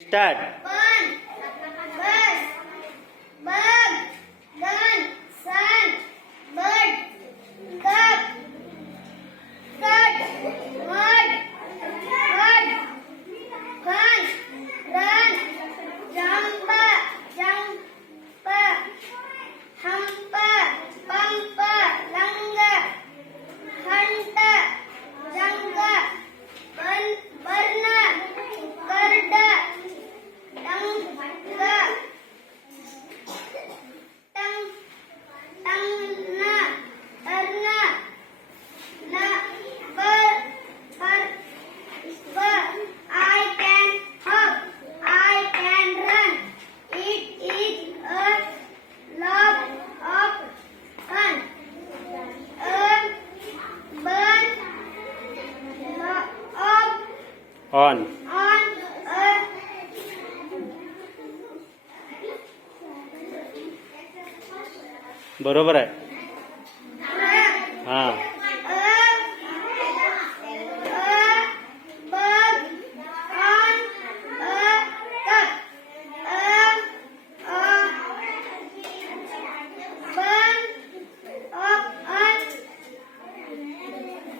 Start. On बरोबर आहे. हाँ हाँ.